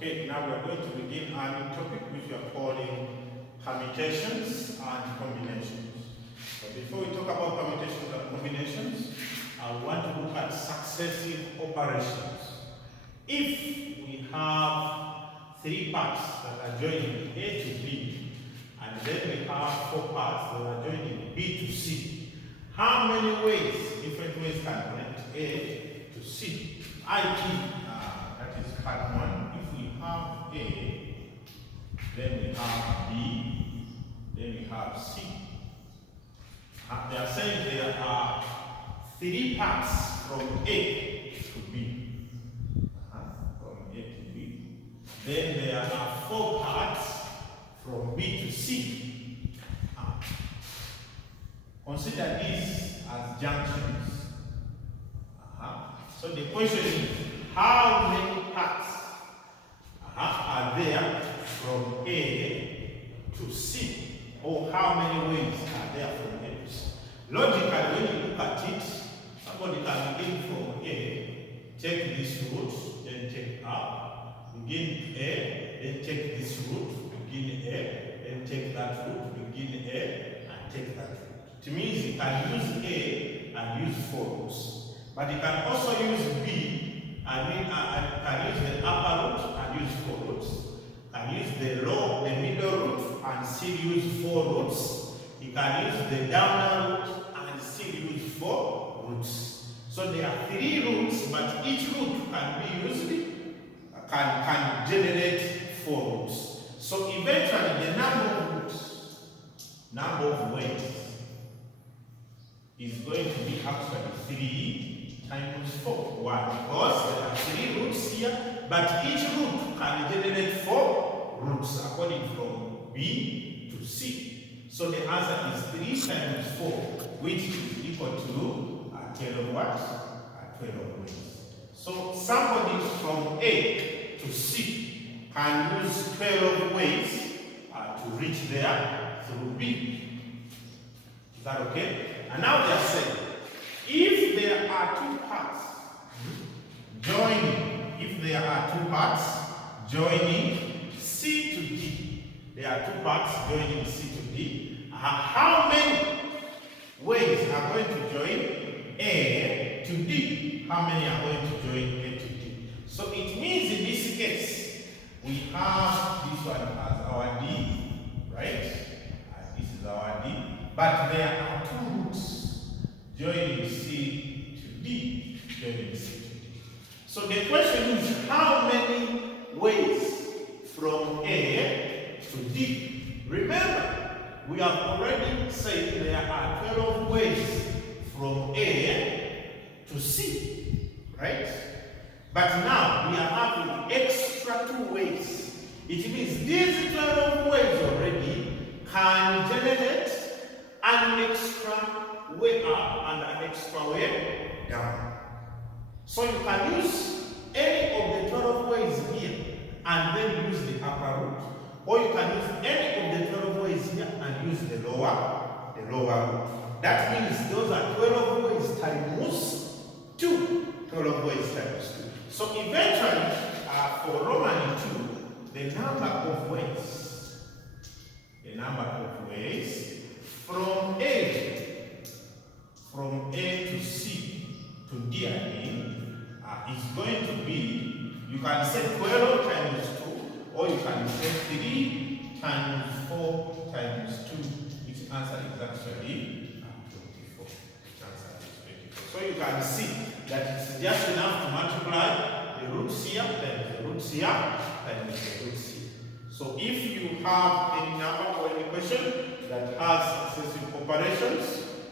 Okay, now we are going to begin our new topic which we are calling permutations and combinations. But before we talk about permutations and combinations, I want to look at successive operations. If we have three parts that are joining A to B, and then we have four parts that are joining B to C, how many ways, different ways can connect A to C? That is part one. If we have A, then we have B, then we have C. They are saying there are three parts from A to B. From A to B. Then there are four parts from B to C. Consider these as junctions. So the question is, how many parts are there from A to C? Or how many ways are there from A to C? Logically, when you look at it, somebody can begin from A, take this route, then take up, begin A, then take this route, begin A, then take that route, begin A, and take that route. It means you can use A and use four routes. But you can also use B, can use the upper route and use four routes. Can use the middle route and still use four routes. You can use the downer route and still use four routes. So there are three routes, but each route can be used, can generate four routes. So eventually the number of ways is going to be actually 3 times 4. Why? Because there are three routes here, but each route can generate 4 routes according from B to C. So the answer is 3 times 4, which is equal to 12 what? 12 ways. So somebody from A to C can use 12 ways to reach there through B. Is that okay? And now they are saying, if there are two parts joining C to D, there are two parts joining C to D, how many ways are going to join A to D? How many are going to join A to D? So it means in this case, we have this one as our D, right? This is our D. But there are two routes joining C to D, So the question is, how many ways from A to D? Remember, we have already said there are 12 ways from A to C, right? But now we are having extra 2 ways. It means these 12 ways already can generate an extra way up and an extra way down. So you can use any of the 12 ways here and then use the upper route. Or you can use any of the 12 ways here and use the lower route. That means those are 12 ways times 2. 12 ways times 2. So eventually, for Roman 2, the number of ways from A to C to D is going to be, you can say 12 times 2, or you can say 3 times 4 times 2, which answer is actually 24. Which answer is 24. So you can see that it's just enough to multiply the roots here times the roots here times the roots here. So if you have any number or any question that has successive operations,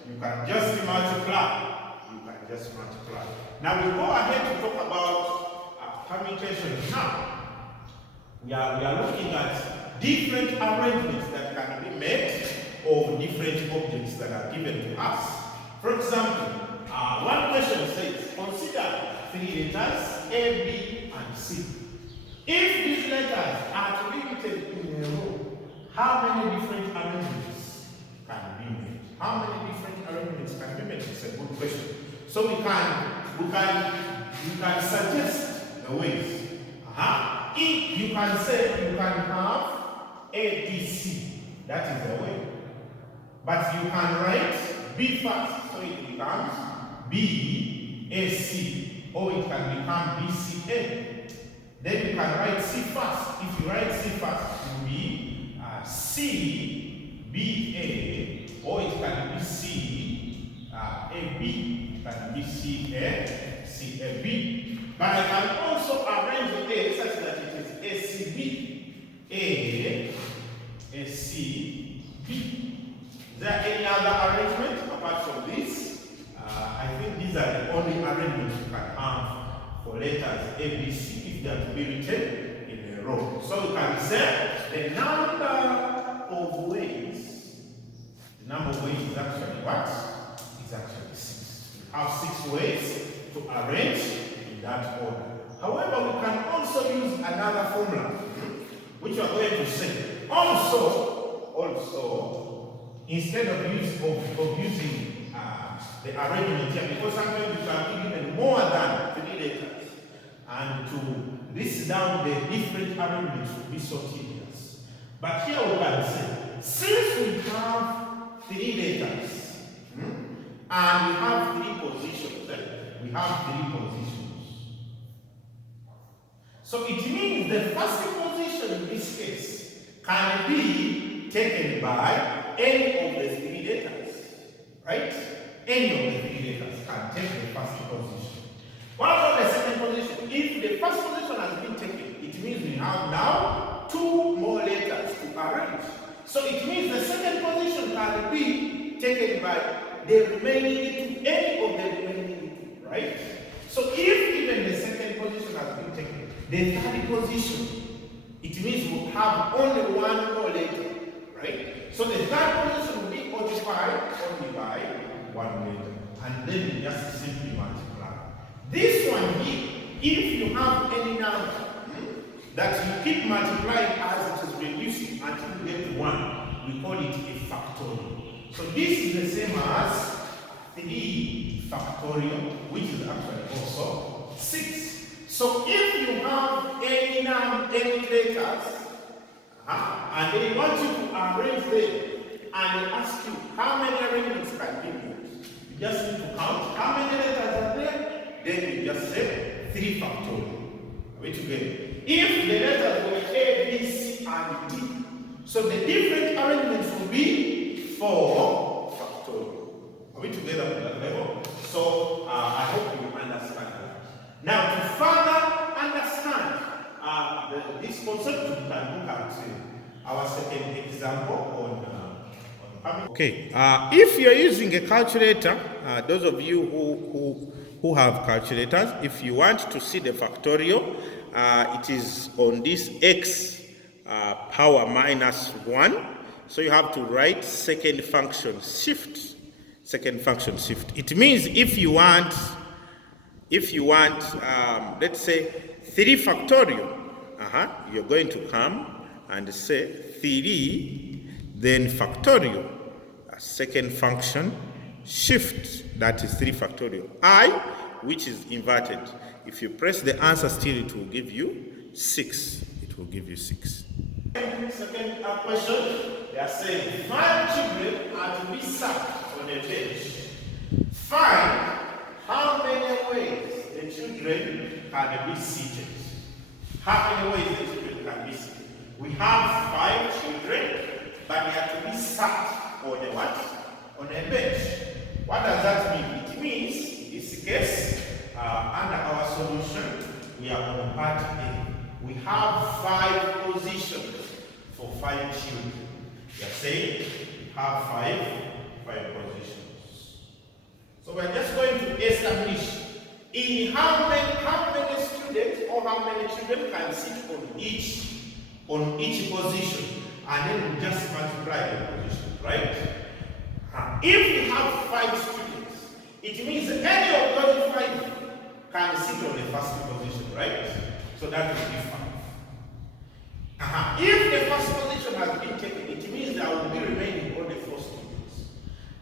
you can just multiply. Now we go ahead to talk about permutations. Now we are looking at different arrangements that can be made of different objects that are given to us. For example, one question says, consider 3 letters A, B, and C. If these letters are to be written in a row, how many different arrangements can be made? How many different arrangements can be made? It's a good question. So we can suggest the ways. you can say you can have A, B, C. That is the way. But you can write B first, so it becomes B, A, C. Or it can become B, C, A. Then you can write C first. If you write C first, it will be C, B, A. Or it can be C, A, B. It can be C, A, C, A, B. But I can also arrange A such that it is A, C, B. A, C, B. Is there any other arrangement apart from this? I think these are the only arrangements you can have for letters A, B, C if they are to be written in a row. So we can say the number of ways is actually what? Is actually 6. We have 6 ways to arrange in that order. However, we can also use another formula, which we are going to say. Also, instead of using the arrangement here, because sometimes you can give even more than 3 letters, and to list down the different arrangements would be so tedious. But here we can say, since we have 3 letters, and we have 3 positions, so it means the first position in this case can be taken by any of the 3 letters, right? Any of the 3 letters can take the first position. What about the second position? If the first position has been taken, it means we have now 2 more letters to arrange. So it means the second position can be taken by the remaining 2, any of the remaining 2, right? So if even the second position has been taken, the third position, it means we'll have only 1 more letter, right? So the third position will be occupied only by 1 letter. And then you just simply multiply. This one here, if you have any number that you keep multiplying as it is reducing until you get to 1, we call it a factorial. So this is the same as 3 factorial, which is actually also 6. So if you have any letters, and they want you to arrange them, and they ask you how many arrangements can be used, you just need to count how many letters are there, then you just say 3 factorial. Are we together? If the letters were A, B, C, and D, so the different arrangements will be 4 factorial. Are we together on that level? So I hope you understand that. Now, to further understand this concept, we can look at our second example on okay. If you're using a calculator, those of you who have calculators, if you want to see the factorial, it is on this x power minus 1. So you have to write second function shift. It means if you want, let's say 3 factorial, you're going to come and say 3, then factorial, second function, shift, that is 3 factorial, I, which is inverted. If you press the answer still, it will give you 6. It will give you 6. Second question, they are saying 5 children are to be sat on a bench. Find how many ways the children can be seated. How many ways the children can be seated? We have 5 children, but they are to be sat on a what? On a bench. What does that mean? It means, in this case, under our solution, we are on part A. We have 5 positions for 5 children. We are saying we have 5 positions. So we are just going to establish in how many students or how many children can sit on each position, and then we just multiply the position, right? If we have 5 students, it means any of those 5 can sit on the first position, right? So that will be 5. If the first position has been taken, it means there will be remaining only 4 students.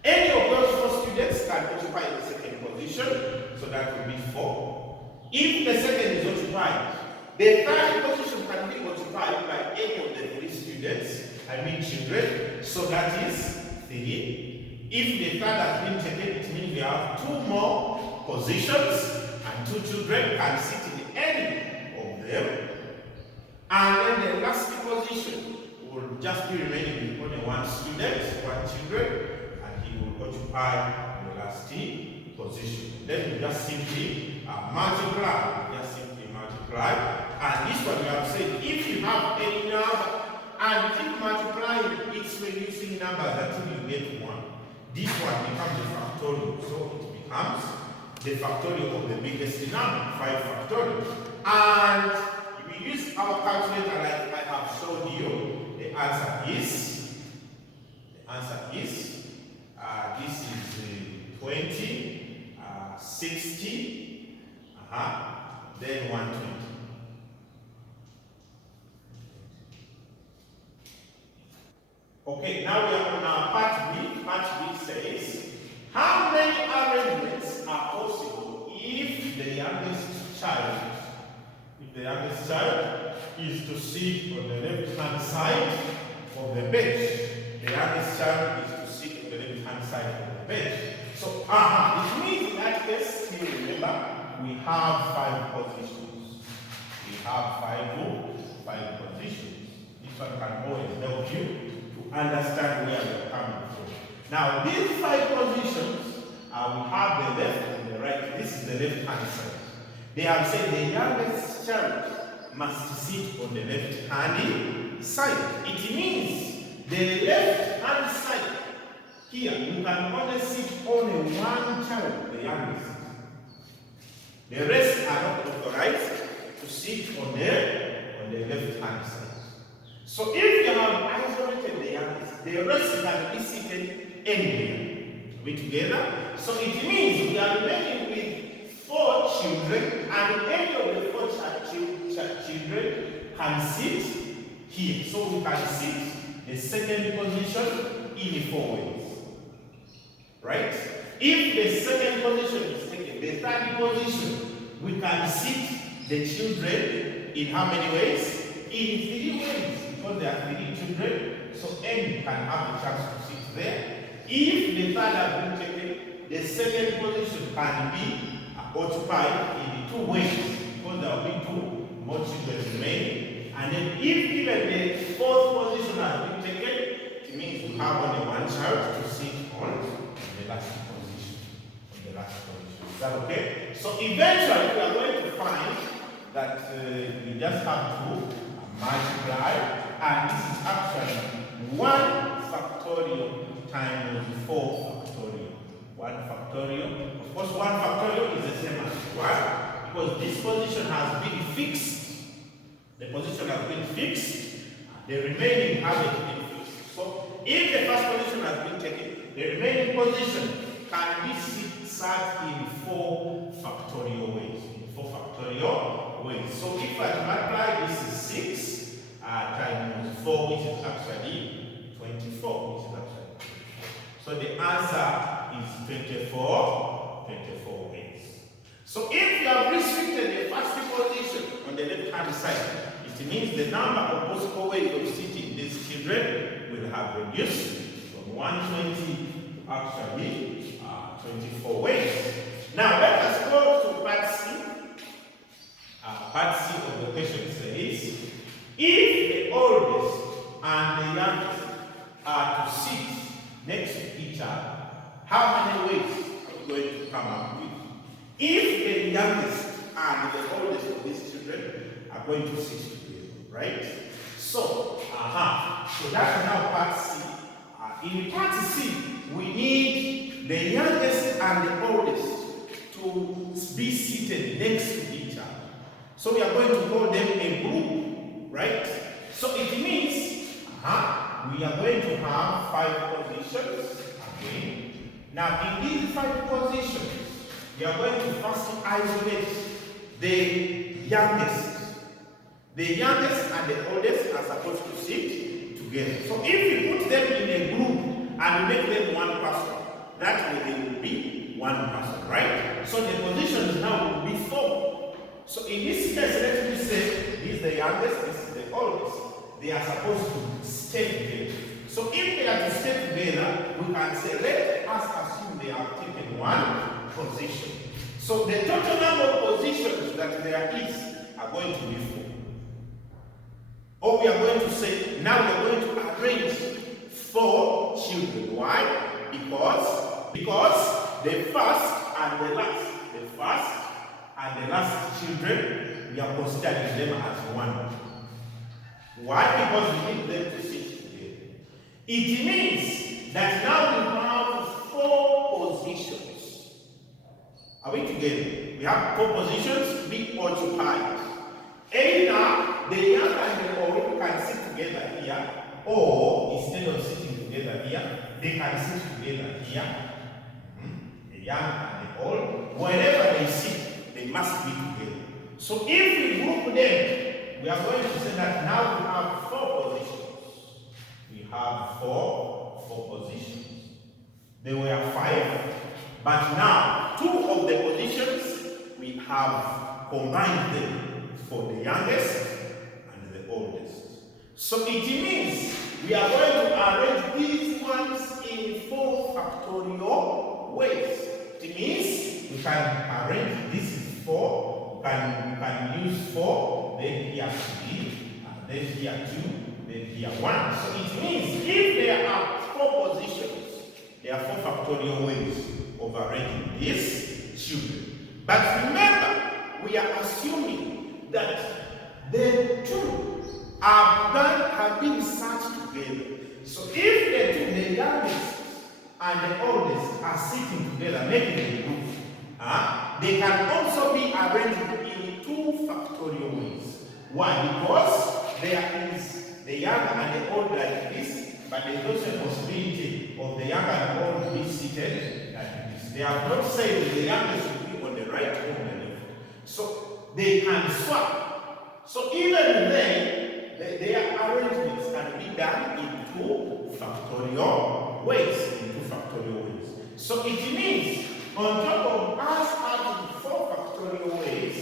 Any of those 4 students can occupy the second position, so that will be 4. If the second is occupied, the third position can be children, so that is 3. If the third has been taken, it means we have 2 more positions, and 2 children can sit in any of them. And then the last position will just be remaining with only 1 student, 1 children, and he will occupy the last position. Then we just simply multiply. And this one we have said, if you have any number and keep multiplying, it's reducing numbers until you get 1. This one becomes the factorial, so it becomes the factorial of the biggest number, 5 factorial. And if we use our calculator like I have shown you, the answer is this is 20, 60, then 120. Okay, now we are on our part B. Part B says, how many arrangements are possible if the youngest child is to sit on the left-hand side of the bench? The youngest child is to sit on the left-hand side of the bench. So, it means in that case, still remember, we have 5 positions. We have 5 positions. This one can always help you to understand where you're coming from. Now, these 5 positions, we have the left and the right. This is the left-hand side. They have said the youngest child must sit on the left-hand side. It means the left-hand side here, you can only sit only 1 child, the youngest. The rest are not authorized to sit on the left-hand side. So if you have isolated the youngest, the rest can be seated anywhere. Are we together? So it means we are remaining with 4 children, and any of the 4 children can sit here. So we can sit the second position in 4 ways. Right? If the second position is taken, the third position, we can sit the children in how many ways? In 3 ways, because there are 3 children, so any can have a chance to sit there. If the third has been taken, the second position can be occupied in 2 ways, because there will be 2 more children remaining. And then if even the 4th position has been taken, it means we have only 1 child to sit on the last position. Is that okay? So eventually we are going to find that we just have to multiply, and this is actually 1 factorial times 4 factorial. 1 factorial. Of course, 1 factorial is the same as 1 because this position has been fixed. The position has been fixed. The remaining haven't been fixed. So if the first position has been taken, the remaining position can be sat in 4 factorial ways. So if I multiply, this is 6 times 4, which is actually 24. So the answer is 24 ways. So if you have restricted the first position on the left-hand side, it means the number of possible ways of sitting these children will have reduced from 120 to actually 24 ways. Now let us go to part C. Part C of the question says, if the oldest and the youngest are to sit next to each other, how many ways are we going to come up with? If the youngest and the oldest of these children are going to sit together, right? So, so that's now part C. In part C, we need the youngest and the oldest to be seated next to each other. So we are going to call them a group, right? So it means we are going to have 5 positions again. Now in these 5 positions, we are going to first isolate the youngest. The youngest and the oldest are supposed to sit together. So if we put them in a group and make them 1 person, that way they will be 1 person, right? So the positions now will be 4. So in this case, let me say, this is the youngest, this is the oldest. They are supposed to stay together. So if they are to stay together, we can say, let us assume they have taken one position. So the total number of positions that there is are going to be 4. Or we are going to say, now we are going to arrange 4 children. Why? Because the first and the last children, we are considering them as one. Why? Because we need them to sit together. It means that now we have 4 positions. Are we together? We have 4 positions to be occupied. Either the young and the old can sit together here, or instead of sitting together here, they can sit together here. The young and the old, wherever they sit, they must be together. So if we group them, we are going to say that now we have 4 positions. We have four positions. There were 5, but now 2 of the positions we have combined them for the youngest and the oldest. So it means we are going to arrange these ones in 4 factorial ways. It means we can arrange this is 4, we can use 4, then here 3, then here 2, then here 1. So it means if there are 4 positions, there are 4 factorial ways of arranging these children. But remember, we are assuming that the 2 have been sat together. So if the youngest and the oldest are sitting together, making a group, they can also be arranged in 2 factorial ways. Why? Because there is the young and the old like this, but there is also a possibility of the young and the old be seated like this. They have not said that the youngest will be on the right or on the left. So they can swap. So even then, their arrangements can be done in 2 factorial ways. So it means on top of us having 4 factorial ways,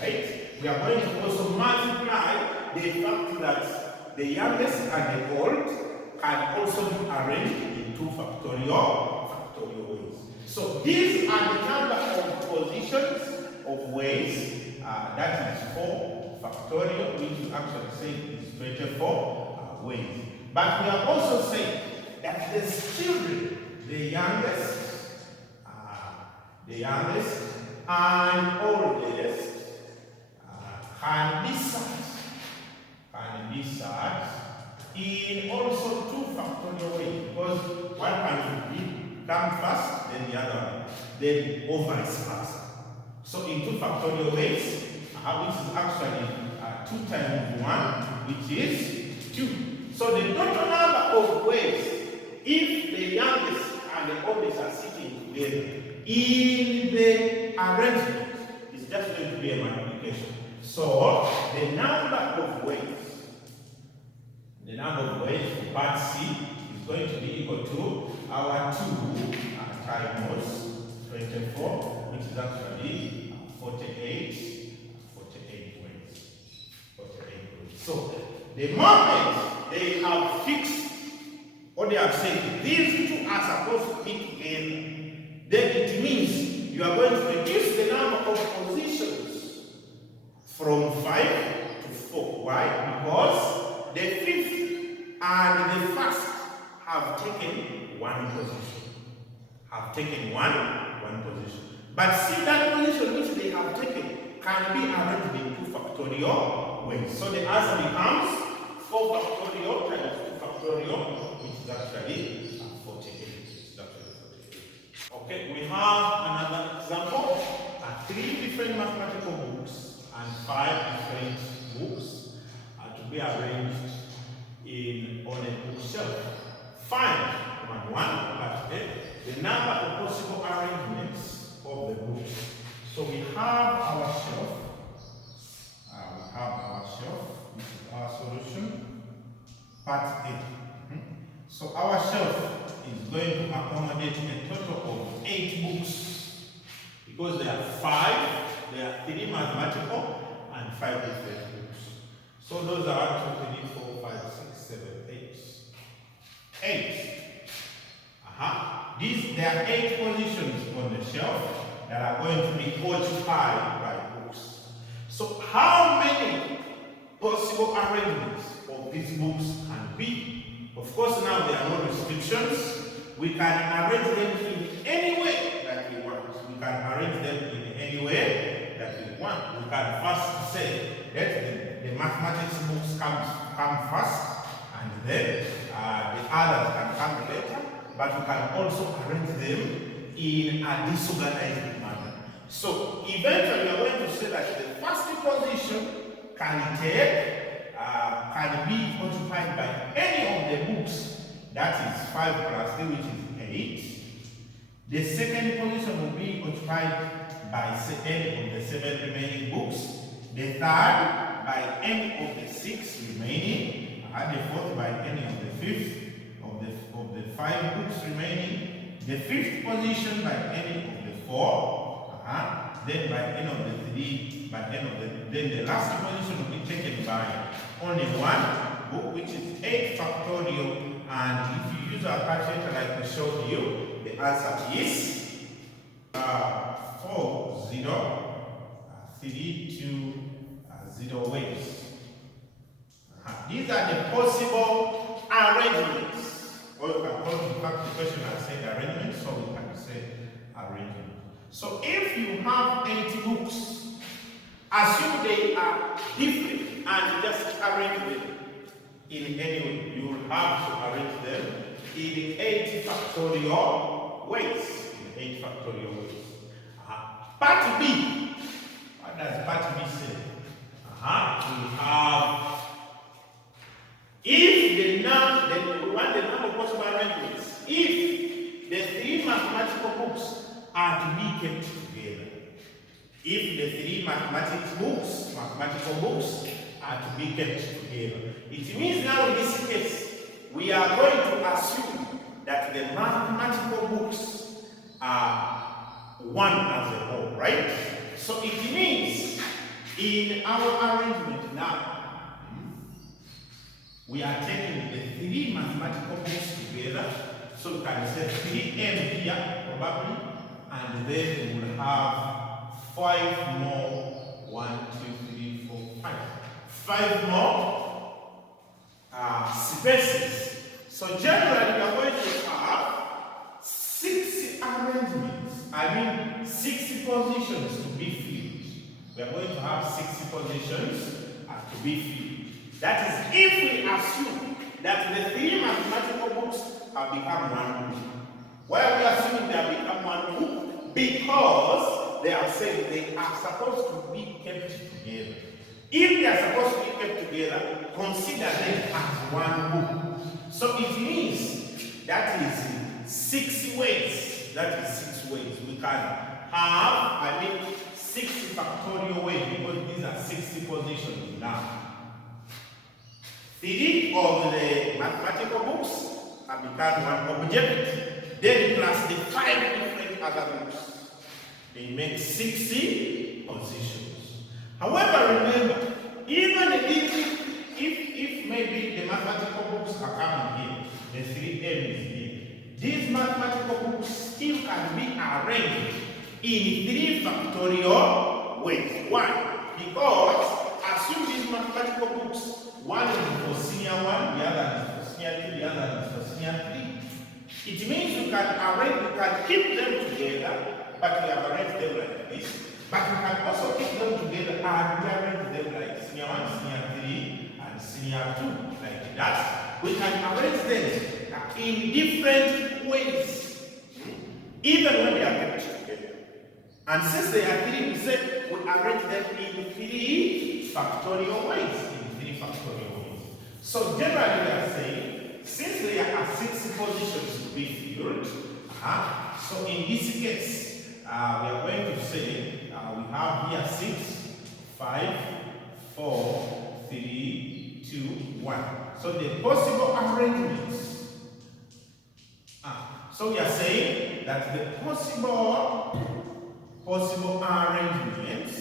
right, we are going to also multiply the fact that the youngest and the old can also be arranged in 2 factorial ways. So these are the number of positions of ways. That is 4 factorial, which is actually saying is 24 ways. But we are also saying that the children, the youngest and oldest can be sat in also 2 factorial ways, because one can come first, then the other one, then or vice versa. So in 2 factorial ways, which is actually 2 times 1, which is 2. So the total number of ways, if the youngest and the oldest are sitting together in the arrangement, is just going to be a multiplication. So the number of ways for part C is going to be equal to our 2 times 24, which is actually 48 ways. So the moment they have fixed, or they have said these 2 are supposed to be together, then it means you are going to reduce the number of positions from 5 to 4. Why? Because the 5th and the 1st have taken 1 position. But see, that position which they have taken can be arranged in 2 factorial ways. So the answer becomes 4 factorial times 2 factorial, which is actually 48. Okay, we have another example. 3 different mathematical books and 5 different books are to be arranged on a bookshelf. Find, number 1, part A, the number of possible arrangements of the books. So we have our shelf. Which is our solution. Part A. So our shelf is going to accommodate a total of 8 books, because there are 3 mathematical and 5 different books. So those are 1, 2, 3, 4, 5, 6, 7, 8. there are 8 positions on the shelf that are going to be occupied by books. So how many possible arrangements of these books can be? Of course, now there are no restrictions. We can arrange them in any way that we want. We can arrange them in any way that we want. We can first say that the mathematics books come first, and then the others can come later. But we can also arrange them in a disorganized manner. So eventually, we are going to say that the first position can be occupied by any of the books. That is 5 plus 3, which is 8. The second position will be occupied by any of the 7 remaining books. The third by any of the 6 remaining. And the fourth by any of the 5th of the 5 books remaining. The 5th position by any of the 4. Then by any of the 3. By any of the. Then the last position will be taken by only one book, which is 8 factorial. And if you use our calculator like we showed you, the answer is 4, 0, 3, 2, 0 ways. These are the possible arrangements. Or you can call the question and say arrangement, so we can say arrangement. So if you have 8 books, assume they are different and just arrange them in any way. You will have to arrange them in 8 factorial ways. In 8 factorial ways. Part B. What does part B say? We have, if we want the number of possible arrangements, if the 3 mathematical books are to be kept together. If the 3 mathematical books are to be kept together. It means now in this case, we are going to assume that the mathematical books are one as a whole, right? So it means in our arrangement now, we are taking the 3 mathematical books together. So we can say 3M here, probably, and then we will have 5 more. 1, 2, 3, 4, 5. 5 more spaces. So generally, we are going to have 6 arrangements. 60 positions to be filled. We are going to have 60 positions to be filled. That is, if we assume that the 3 mathematical books have become one book. Why are we assuming they have become one book? Because they are saying they are supposed to be kept together. If they are supposed to be kept together, consider them as one book. So it means that is 6 ways. That is 6 ways. We can have, 60 factorial ways, because these are 60 positions now. 3 of the mathematical books have become one object. Then plus the 5 different other books, they make 60 positions. However, remember, even if maybe the mathematical books are coming here, the 3M is here, these mathematical books still can be arranged in 3 factorial ways. Why? Because assume these mathematical books, one is for senior 1, the other is for senior 2, the other is for senior 3. It means we can keep them together, but we have arranged them like this. But we can also keep them together and rearrange them like senior 1, senior 3, and senior 2, like that. We can arrange them in different ways, even when they are kept together. And since they are 3, we said we arrange them in 3 factorial ways. So generally we are saying, since there are 60 positions to be filled, so in this case, we are going to say, we have here 6, 5, 4, 3, 2, 1. So the possible arrangements. So we are saying that the possible arrangements,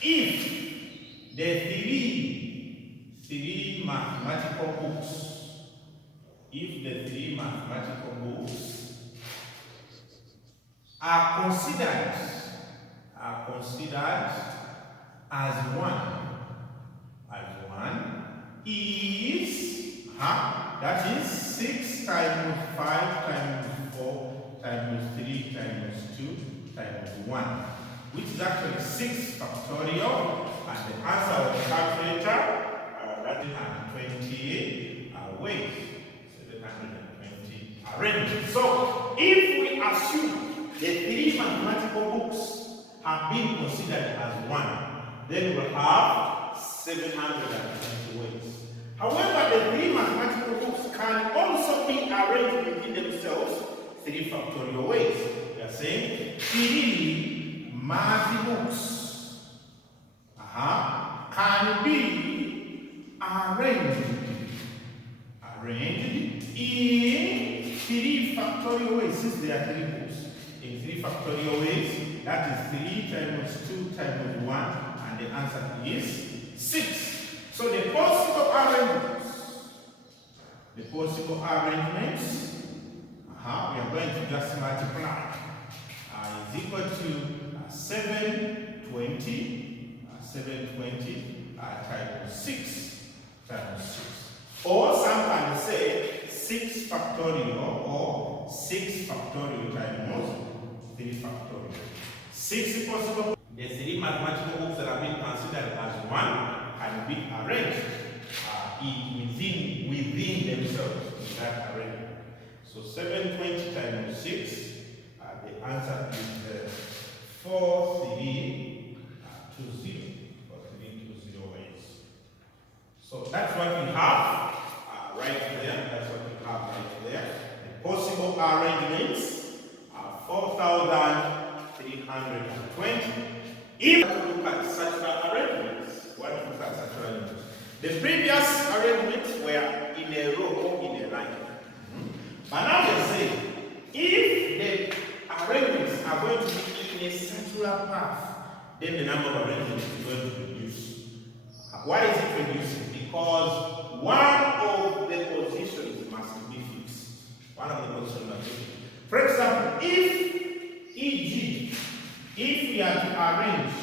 if the three mathematical books, if the three mathematical books are considered as one is that is 6 times 5 times 4 times 3 times 2 times 1, which is actually 6 factorial, and the answer of the calculator that is 720 ways, 720 arrangements. So if we assume the three mathematical books have been considered as one, then we'll have 720 ways. However, the three mathematical books can also be arranged within themselves 3 factorial ways. We are saying 3 math books can be arranged in 3 factorial ways, since there are 3 books. In 3 factorial ways, that is 3 times 2 times 1, and the answer is 6. So the possible arrangements, we are going to just multiply, is equal to 720 times 6 times 6. Or some can say 6 factorial or 6 factorial times 3 factorial. 6 possible. The 3 mathematical books that have been considered as one can be arranged within themselves in that arrangement. So 720 times 6, the answer is 4320 ways. So that's what we have right there. The possible arrangements are 4,320. If we look at such arrangements, the previous arrangements were in a row or in a line. But now they say, if the arrangements are going to be in a circular path, then the number of arrangements is going to reduce. Why is it reducing? Because one of the positions must be fixed. For example, if we are to arrange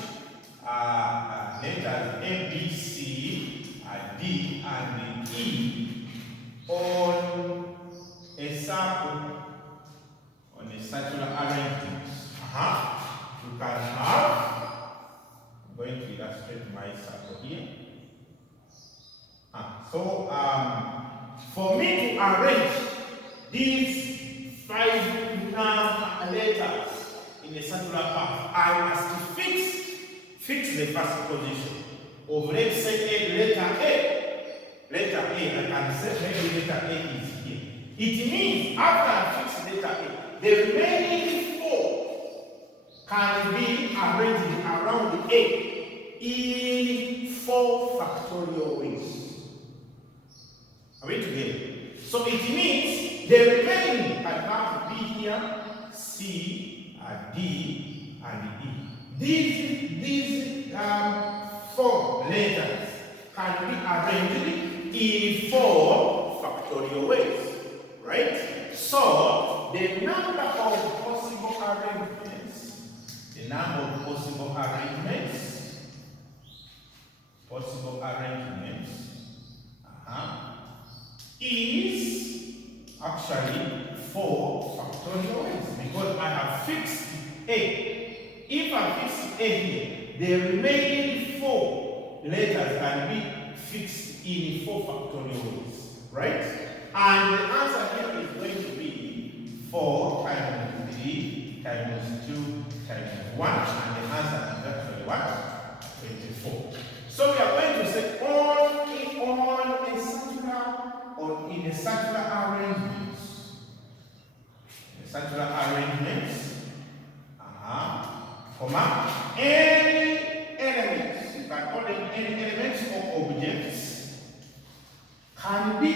letters A, B, C, D, and E on a circle, on a circular arrangement, you can have, I'm going to illustrate my circle here. For me to arrange these 5 letters in a circular path, I must fix the first position of, let's say, letter A. I can say maybe letter A is here. It means after I fix letter A, the remaining 4 can be arranged around A in 4 factorial ways. Are we together? So it means the remaining can have B here, C, D, and E. These 4 letters can be arranged in 4 factorial ways, right? So the number of possible arrangements, is actually 4 factorial ways, because I have fixed A. If I fix A here, the remaining 4 letters can be fixed in 4 factorial ways, right? And the answer here is going to be 4 times 3 times 2 times 1, and the answer is actually what? 24. So we are going to say in a circular arrangements, any elements, you can call them any elements or objects, can be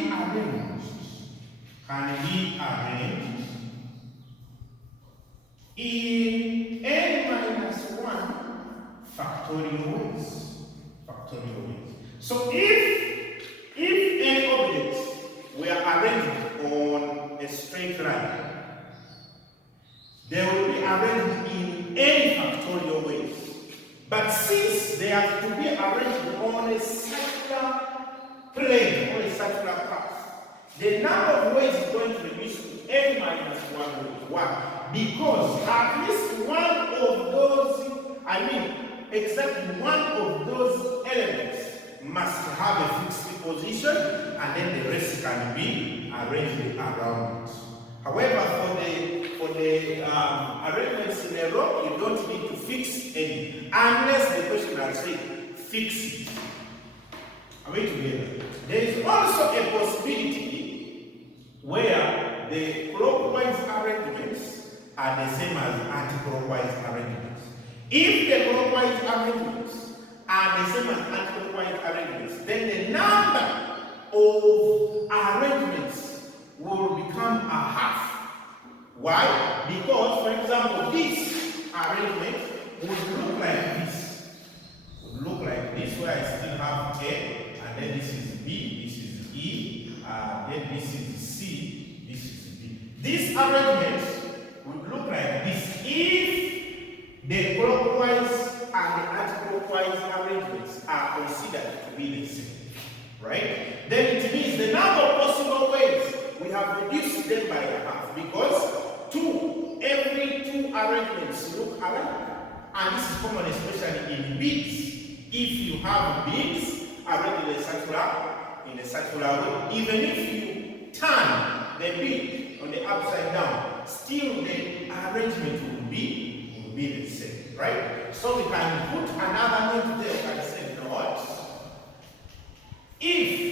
arranged in n-1 factorial ways. So if any objects were arranged or to be arranged on a circular plane or a circular path. The number of ways is going to reduce to n minus 1 ways. Why? Because at least one of those, exactly one of those elements must have a fixed position, and then the rest can be arranged around it. However, for the arrangements in a row, you don't need to fix any, unless the question has said fix it. Are we together? There is also a possibility where the clockwise arrangements are the same as anti-clockwise arrangements. If the clockwise arrangements are the same as anti-clockwise arrangements, then the number of arrangements will become a half. Why? Because, for example, this arrangement would look like this. Would look like this, where I still have A, and then this is B, this is E, then this is C, this is D. This arrangement would look like this if the clockwise and the anti-clockwise arrangements are considered to be the same. Right? Then it means the number of possible ways we have reduced them by a half, because every two arrangements look alike. And this is common especially in beads. If you have beads arranged in a circular way, even if you turn the bead on the upside down, still the arrangement will be the same, right? So we can put another note there and say, note, if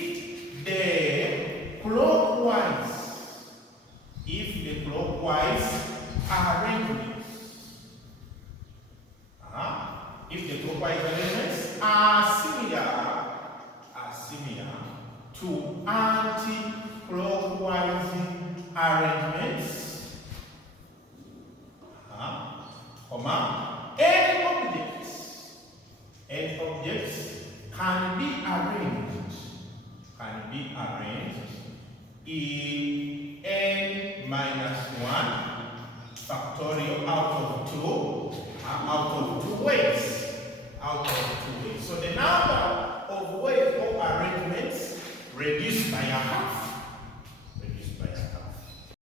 the clockwise arrangements are similar to anti-clockwise arrangements, any objects can be arranged in n minus 1 factorial out of 2 ways. So the number of ways of arrangements reduced by a half.